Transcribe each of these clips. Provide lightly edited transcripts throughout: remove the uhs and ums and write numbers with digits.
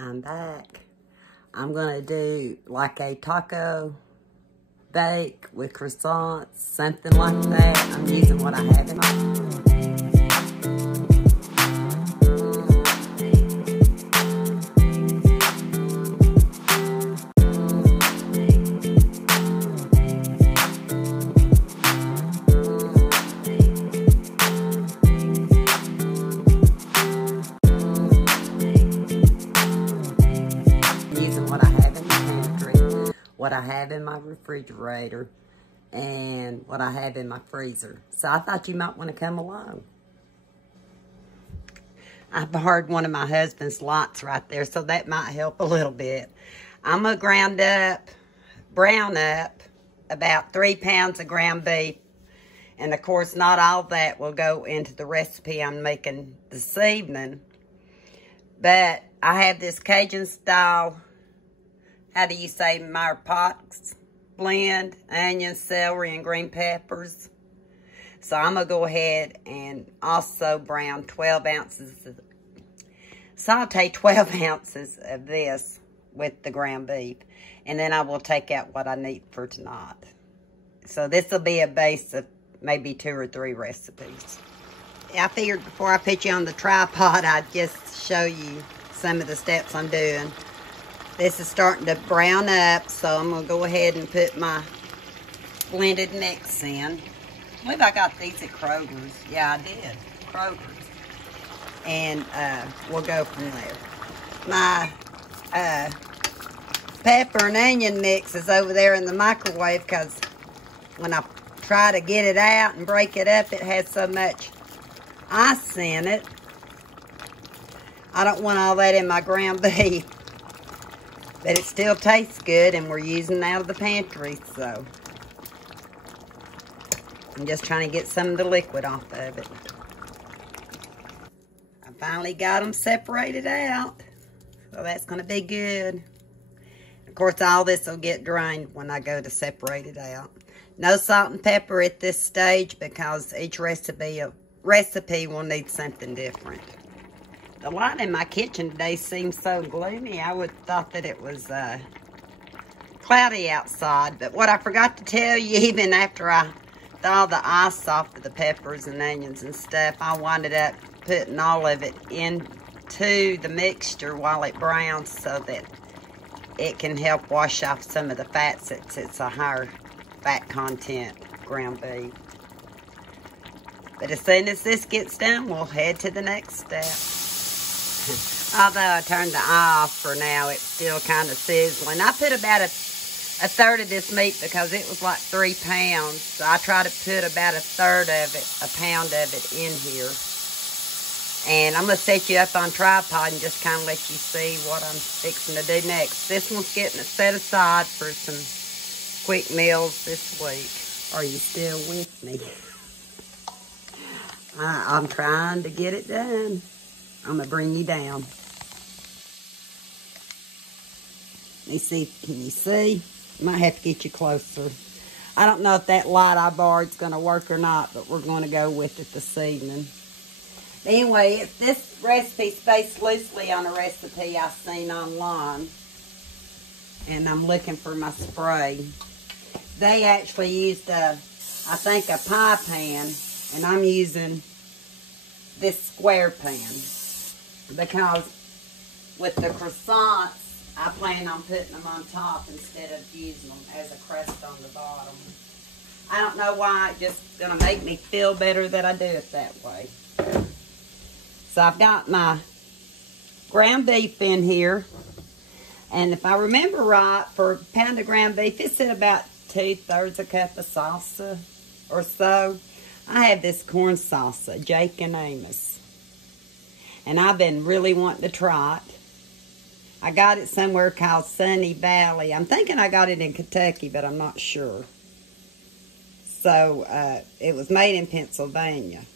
I'm back. I'm gonna do like a taco bake with croissants, something like that. I'm using what I have in my... what I have in my refrigerator and what I have in my freezer. So I thought you might want to come along. I borrowed one of my husband's lots right there, so that might help a little bit. I'm going to brown up about 3 pounds of ground beef. And of course, not all that will go into the recipe I'm making this evening. But I have this Cajun style, how do you say, Pox blend, onions, celery, and green peppers. So I'm going to go ahead and also brown 12 ounces, saute 12 ounces of this with the ground beef. And then I will take out what I need for tonight. So this will be a base of maybe 2 or 3 recipes. I figured before I put you on the tripod, I'd just show you some of the steps I'm doing. This is starting to brown up, so I'm going to go ahead and put my blended mix in. I believe I got these at Kroger's. Yeah, I did. Kroger's. And we'll go from there. My pepper and onion mix is over there in the microwave because when I try to get it out and break it up, it has so much ice in it. I don't want all that in my ground beef. But it still tastes good, and we're using it out of the pantry, so I'm just trying to get some of the liquid off of it. I finally got them separated out, so that's going to be good. Of course, all this will get drained when I go to separate it out. No salt and pepper at this stage because each recipe will need something different. The light in my kitchen today seems so gloomy. I would have thought that it was cloudy outside. But what I forgot to tell you, even after I thawed the ice off of the peppers and onions and stuff, I winded up putting all of it into the mixture while it browns so that it can help wash off some of the fat since it's a higher fat content ground beef. But as soon as this gets done, we'll head to the next step. Although I turned the eye off for now, it's still kind of sizzling. I put about a third of this meat because it was like 3 pounds. So I try to put about a third of it, a pound of it in here. And I'm going to set you up on tripod and just kind of let you see what I'm fixing to do next. This one's getting set aside for some quick meals this week. Are you still with me? I'm trying to get it done. I'm going to bring you down. Let me see. Can you see? Might have to get you closer. I don't know if that light I borrowed is going to work or not, but we're going to go with it this evening. Anyway, this recipe's based loosely on a recipe I've seen online. And I'm looking for my spray. They actually used, I think, a pie pan. And I'm using this square pan. Because with the croissants, I plan on putting them on top instead of using them as a crust on the bottom. I don't know why, it's just going to make me feel better that I do it that way. So I've got my ground beef in here. And if I remember right, for a pound of ground beef, it's at about 2/3 a cup of salsa or so. I have this corn salsa, Jake and Amos. And I've been really wanting to try it. I got it somewhere called Sunny Valley. I'm thinking I got it in Kentucky, but I'm not sure. So, it was made in Pennsylvania.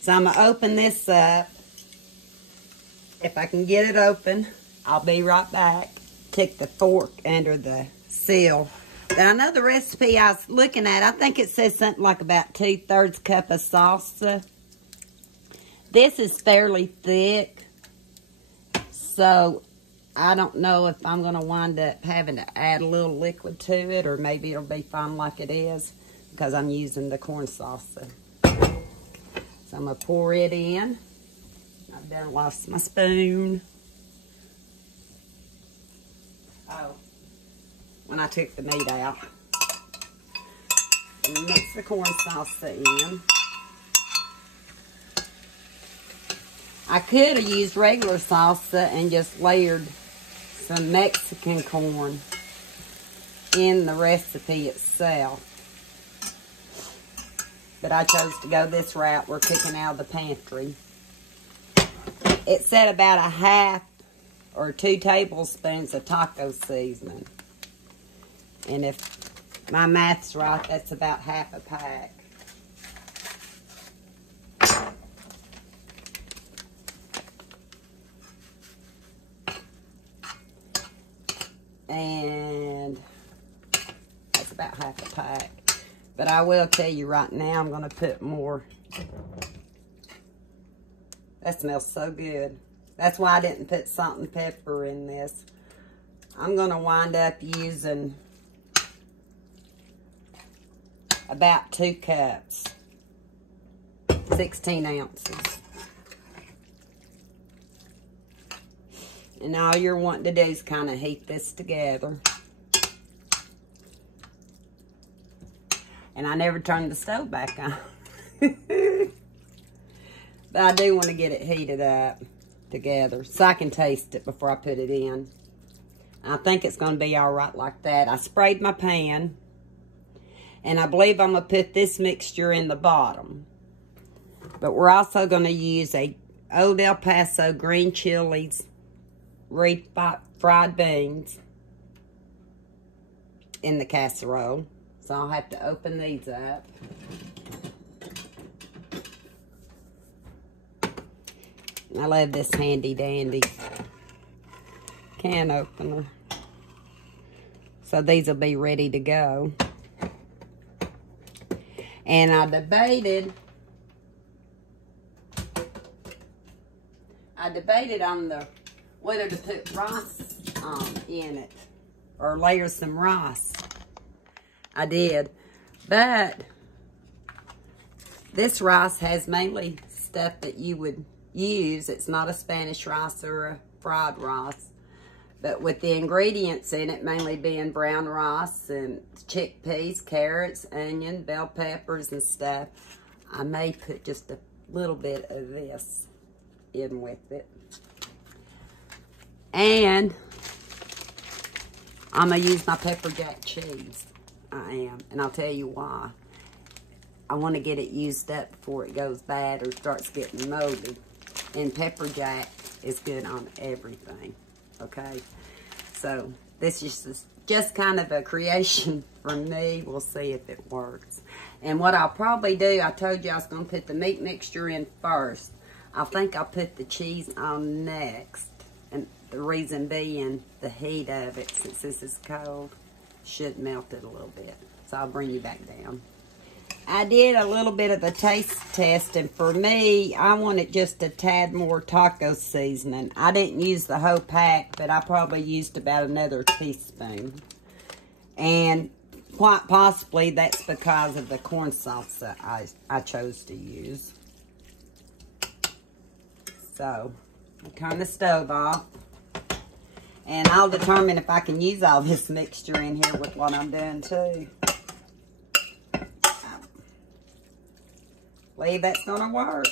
So I'm going to open this up. If I can get it open, I'll be right back. Stick the fork under the seal. But I know the recipe I was looking at, I think it says something like about 2/3 cup of salsa. This is fairly thick, so I don't know if I'm going to wind up having to add a little liquid to it, or maybe it'll be fine like it is because I'm using the corn salsa. So I'm going to pour it in. I've done lost my spoon. Oh, when I took the meat out. And mix the corn salsa in. I could have used regular salsa and just layered some Mexican corn in the recipe itself. But I chose to go this route. We're cooking out of the pantry. It said about a half or 2 tablespoons of taco seasoning. And if my math's right, that's about half a pack. And that's about half a pack. But I will tell you right now, I'm going to put more. That smells so good. That's why I didn't put salt and pepper in this. I'm going to wind up using about 2 cups, 16 ounces. And all you're wanting to do is kind of heat this together. And I never turned the stove back on. But I do want to get it heated up together so I can taste it before I put it in. I think it's going to be all right like that. I sprayed my pan. And I believe I'm going to put this mixture in the bottom. But we're also going to use a Old El Paso green chilies, fried beans in the casserole. So I'll have to open these up. I love this handy dandy can opener. So these will be ready to go. And I debated on whether to put rice in it or layer some rice. I did. But this rice has mainly stuff that you would use. It's not a Spanish rice or a fried rice. But with the ingredients in it, mainly being brown rice and chickpeas, carrots, onion, bell peppers and stuff, I may put just a little bit of this in with it. And I'm going to use my pepper jack cheese. I am. And I'll tell you why. I want to get it used up before it goes bad or starts getting moldy. And pepper jack is good on everything. Okay? So, this is just kind of a creation for me. We'll see if it works. And what I'll probably do, I told you I was going to put the meat mixture in first. I think I'll put the cheese on next. And the reason being the heat of it, since this is cold, should melt it a little bit. So I'll bring you back down. I did a little bit of the taste test, and for me, I wanted just a tad more taco seasoning. I didn't use the whole pack, but I probably used about another teaspoon. And quite possibly that's because of the corn salsa I chose to use. So, I'll turn the stove off. And I'll determine if I can use all this mixture in here with what I'm doing too. I believe that's going to work.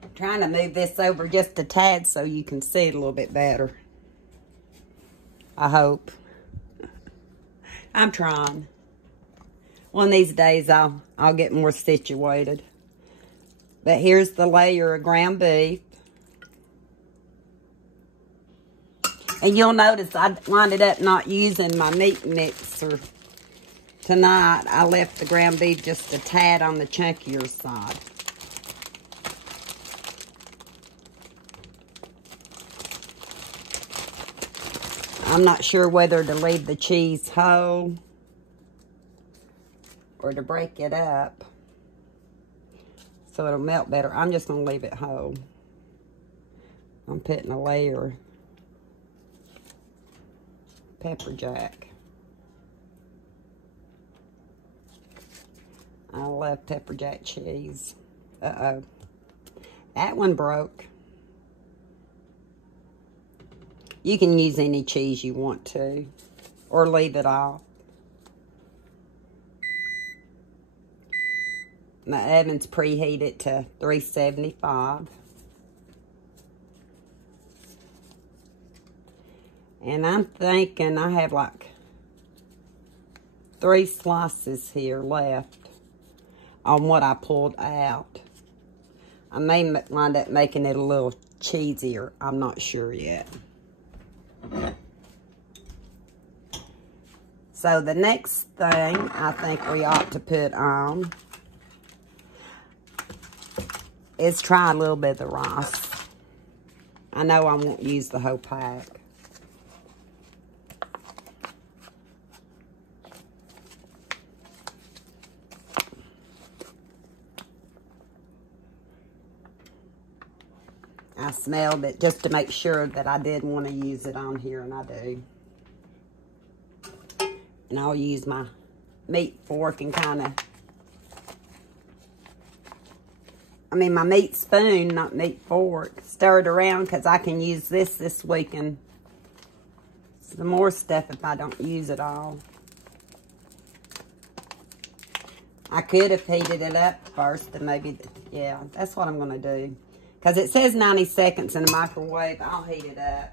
I'm trying to move this over just a tad so you can see it a little bit better. I hope. I'm trying. One of these days I'll get more situated. But here's the layer of ground beef. And you'll notice I winded up not using my meat mixer tonight. I left the ground beef just a tad on the chunkier side. I'm not sure whether to leave the cheese whole or to break it up so it'll melt better. I'm just going to leave it whole. I'm putting a layer of pepper jack. I love pepper jack cheese. Uh-oh. That one broke. You can use any cheese you want to, or leave it off. My oven's preheated to 375. And I'm thinking I have like 3 slices here left on what I pulled out. I may wind up making it a little cheesier. I'm not sure yet. So the next thing I think we ought to put on is try a little bit of the rice. I know I won't use the whole pack. I smelled it just to make sure that I did want to use it on here, and I do. And I'll use my meat fork and my meat spoon, not meat fork, stir it around because I can use this week and some more stuff if I don't use it all. I could have heated it up first and maybe, yeah, that's what I'm going to do. Because it says 90 seconds in the microwave. I'll heat it up.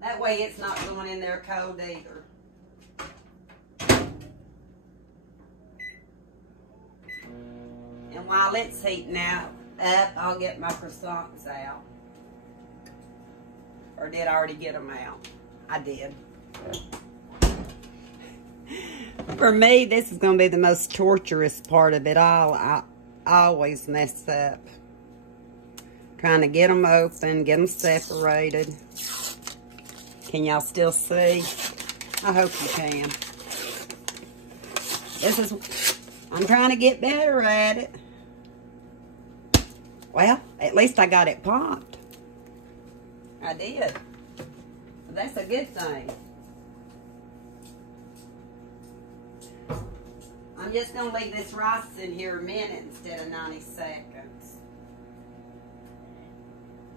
That way it's not going in there cold either. And while it's heating up, I'll get my croissants out. Or did I already get them out? I did. For me, this is going to be the most torturous part of it all. I always mess up. Trying to get them open, get them separated. Can y'all still see? I hope you can. I'm trying to get better at it. Well, at least I got it popped. I did. That's a good thing. I'm just going to leave this rice in here a minute instead of 90 seconds.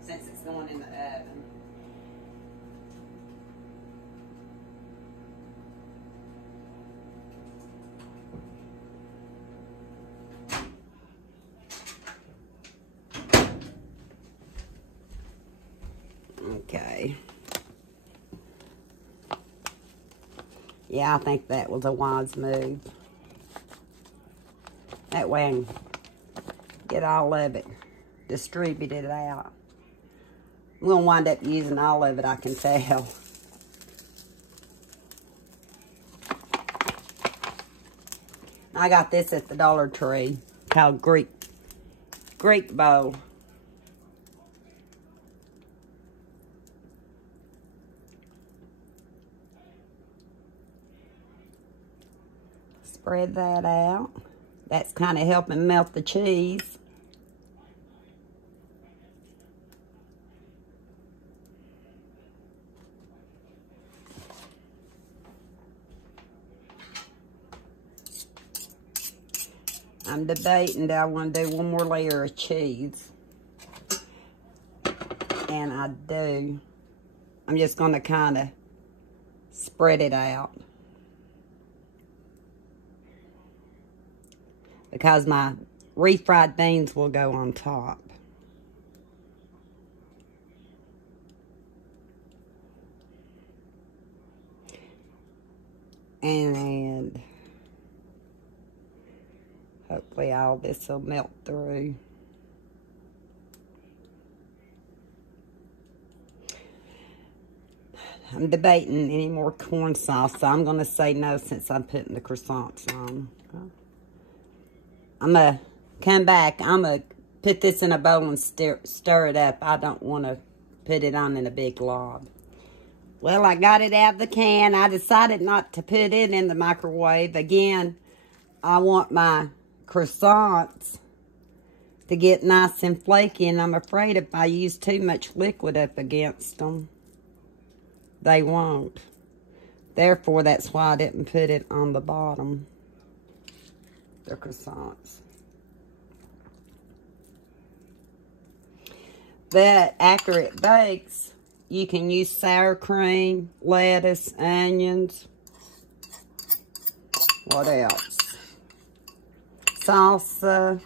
Since it's going in the oven. Okay. Yeah, I think that was a wise move. That way I can get all of it distributed out. I'm going to wind up using all of it, I can tell. I got this at the Dollar Tree, called Greek bowl. Spread that out. That's kind of helping melt the cheese. I'm debating that I want to do one more layer of cheese. And I do. I'm just going to kind of spread it out. Because my refried beans will go on top. And hopefully all this will melt through. I'm debating any more corn sauce, so I'm going to say no since I'm putting the croissants on. I'm going to come back. I'm going to put this in a bowl and stir it up. I don't want to put it on in a big glob. Well, I got it out of the can. I decided not to put it in the microwave. Again, I want my croissants to get nice and flaky, and I'm afraid if I use too much liquid up against them, they won't. Therefore, that's why I didn't put it on the bottom, the croissants. But after it bakes, you can use sour cream, lettuce, onions. What else? Salsa,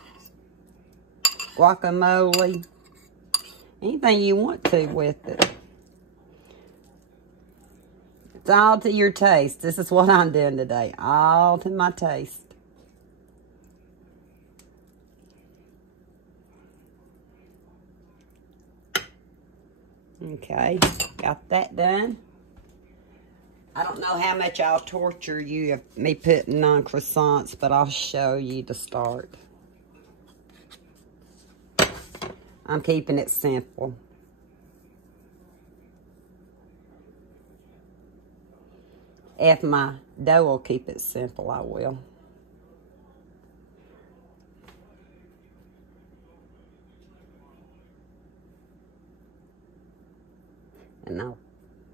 guacamole, anything you want to with it. It's all to your taste. This is what I'm doing today. All to my taste. Okay, got that done. I don't know how much I'll torture you of me putting on croissants, but I'll show you to start. I'm keeping it simple. If my dough will keep it simple, I will. And I'll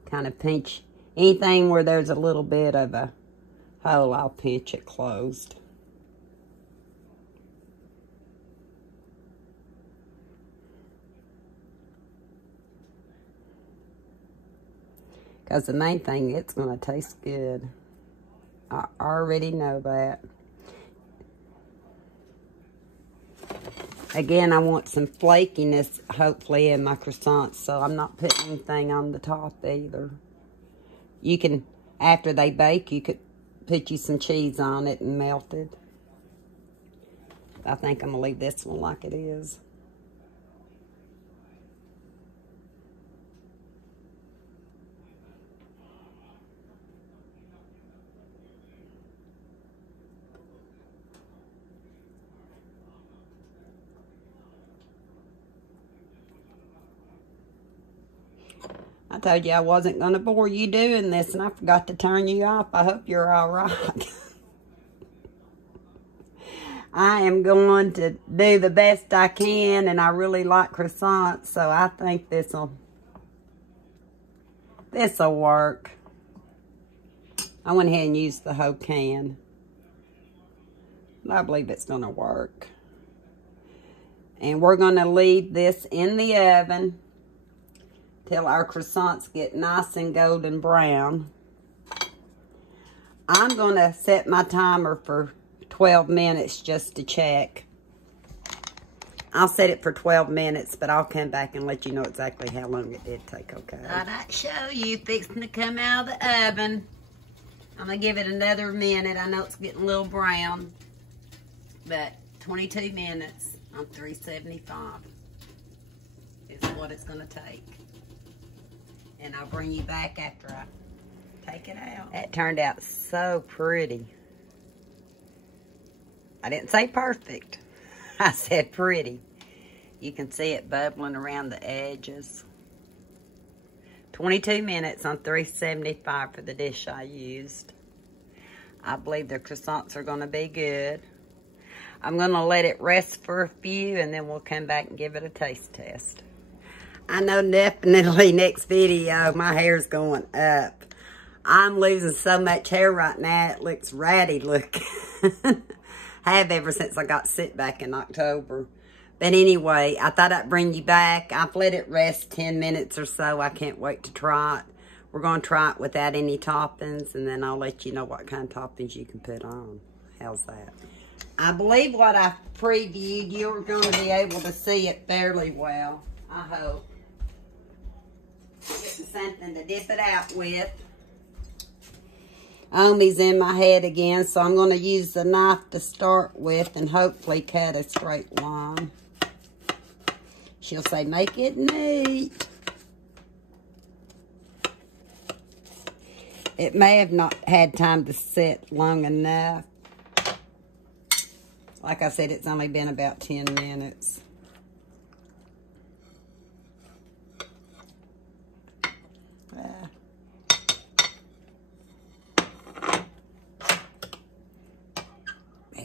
kind of pinch anything where there's a little bit of a hole, I'll pinch it closed. Because the main thing, it's going to taste good. I already know that. Again, I want some flakiness, hopefully, in my croissants, so I'm not putting anything on the top either. You can, after they bake, you could put you some cheese on it and melt it. I think I'm going to leave this one like it is. I told you I wasn't going to bore you doing this, and I forgot to turn you off. I hope you're all right. I am going to do the best I can, and I really like croissants, so I think this'll work. I went ahead and used the whole can. I believe it's going to work. And we're going to leave this in the oven till our croissants get nice and golden brown. I'm going to set my timer for 12 minutes just to check. I'll set it for 12 minutes, but I'll come back and let you know exactly how long it did take, okay? Thought I'd show you, fixing to come out of the oven. I'm going to give it another minute. I know it's getting a little brown, but 22 minutes on 375 is what it's going to take. And I'll bring you back after I take it out. That turned out so pretty. I didn't say perfect. I said pretty. You can see it bubbling around the edges. 22 minutes on 375 for the dish I used. I believe the croissants are going to be good. I'm going to let it rest for a few, and then we'll come back and give it a taste test. I know definitely next video, my hair's going up. I'm losing so much hair right now, it looks ratty looking. Have ever since I got sick back in October. But anyway, I thought I'd bring you back. I've let it rest 10 minutes or so. I can't wait to try it. We're going to try it without any toppings, and then I'll let you know what kind of toppings you can put on. How's that? I believe what I previewed, you're going to be able to see it fairly well. I hope. Getting something to dip it out with. Omi's in my head again, so I'm going to use the knife to start with and hopefully cut a straight line. She'll say, make it neat. It may have not had time to set long enough. Like I said, it's only been about 10 minutes.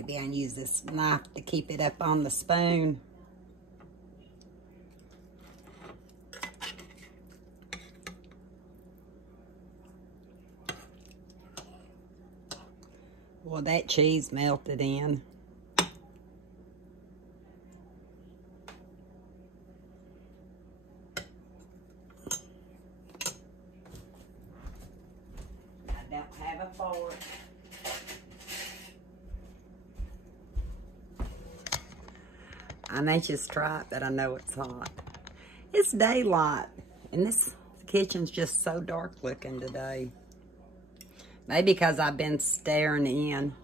Maybe I can use this knife to keep it up on the spoon. Well, that cheese melted in. I don't have a fork. I may just try it, but I know it's hot. It's daylight, and this kitchen's just so dark looking today. Maybe because I've been staring in.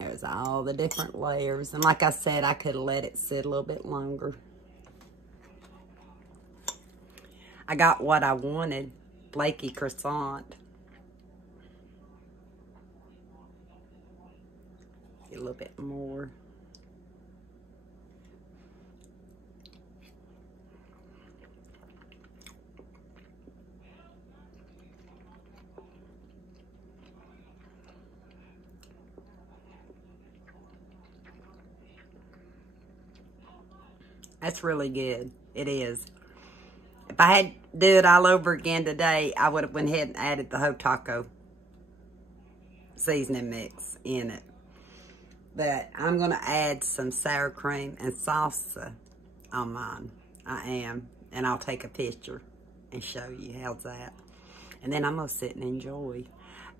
There's all the different layers. And like I said, I could have let it sit a little bit longer. I got what I wanted, flaky croissant. Get a little bit more. That's really good. It is. If I had to do it all over again today, I would have went ahead and added the whole taco seasoning mix in it. But I'm going to add some sour cream and salsa on mine. I am. And I'll take a picture and show you. How's that? And then I'm going to sit and enjoy.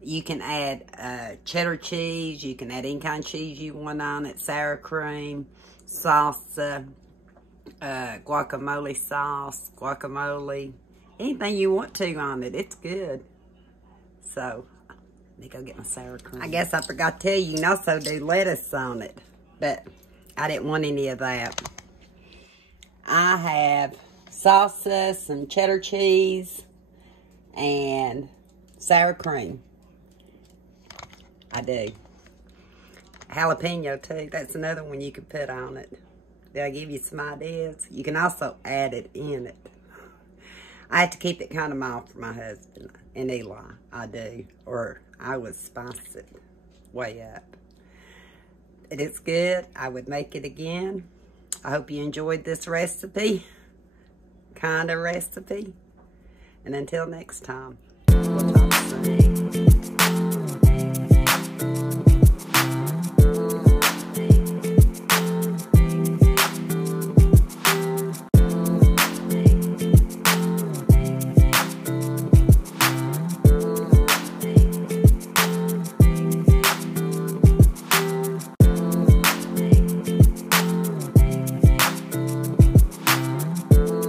You can add cheddar cheese. You can add any kind of cheese you want on it. Sour cream, salsa, guacamole sauce, guacamole. Anything you want to on it. It's good. So, let me go get my sour cream. I guess I forgot to tell you, you can also do lettuce on it. But I didn't want any of that. I have salsa, some cheddar cheese, and sour cream. I do. Jalapeno too. That's another one you could put on it. Did I give you some ideas? You can also add it in it. I have to keep it kind of mild for my husband and Eli. I do. Or I would spice it way up. It is good. I would make it again. I hope you enjoyed this recipe. Kind of recipe. And until next time, we'll talk soon.